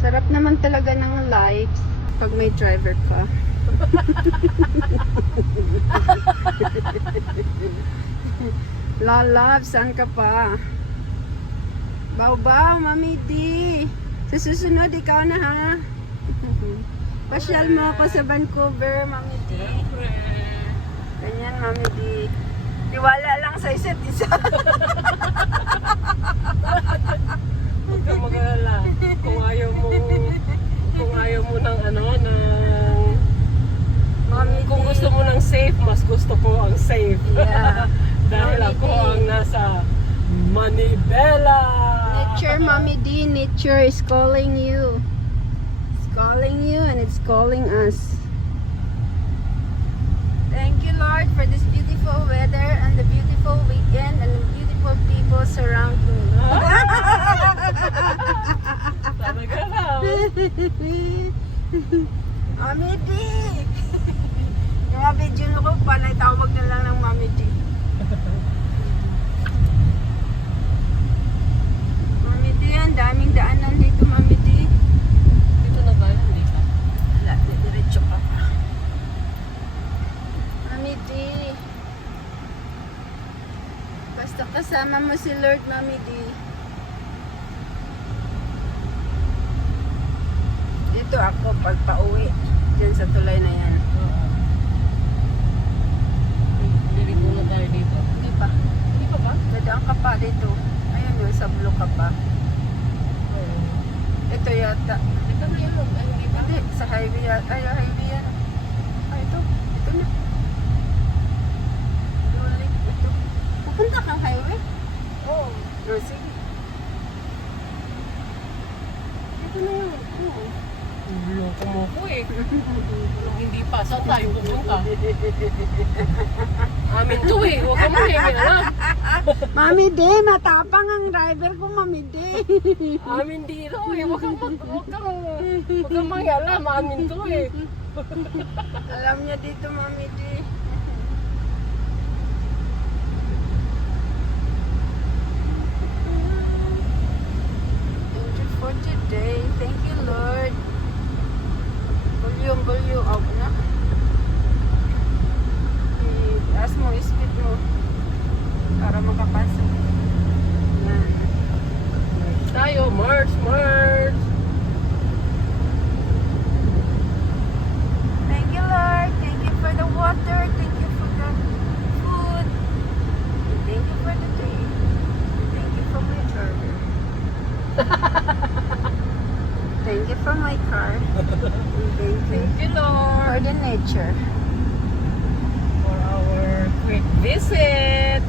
Sarap naman talaga ng lights pag may driver ka. Love, saan ka pa? Bao, Mami D. Sa susunod, ikaw na ha. Pasyal mo ako sa Vancouver, Mami D. Ganyan, Mami D. Tiwala lang sa isa't isa. Huwag kang mag-alala. Kung ayaw mo ng Mami D. kung gusto mo ng safe, mas gusto ko ang safe. Yeah. Dahil Mami ako D. ang nasa Manibela. Nature, Mami D. Nature is calling you. It's calling you and it's calling us. Thank you, Lord, for this beautiful weather and the beautiful weekend and the beautiful people surrounding me. Talaga lang. Mami D! Yung mga video na ko, panay tawag na lang ng Mami D. Mami D, ang daming daanan dito, Mami D. Dito na tayo, hindi ka. Wala, diretso ka pa. Mami D. Basta kasama mo si Lord, Mami D. Dito ako pag pauwi. Diyan sa tulay na yan. Hindi muna tayo dito. Hindi pa. Hindi pa ba? Dadaan ka pa dito. Ayun yun, sa blue ka pa. Oo. Ito yata. Ito na yun. Ay, hindi pa. Hindi, sa highway yata. Ay, highway yan. Ay, ito. Ito na. Dulik. Ito. Pupunta kang highway? Oo. No, sige. Ito na yun. Oo. Loko mo ko eh. Kung hindi pa, saan tayo pupunta? Amin to eh. Huwag ka mahingi na lang. Mami D, matapang ang driver ko, Mami D. Amin dito eh. Huwag kang mangialam. Amin to eh. Alam niya dito, Mami D. Thank you for today. Thank you, Lord. Volume out na. I-taas mo, speed mo. Para makapasok. Yan. Tayo, March. Thank you, Lord. Thank you for the water. Thank you for the food. And thank you for the day. And thank you for my driver. Thank you for my car. And thank you Thank you, Lord. for the nature. For our quick visit.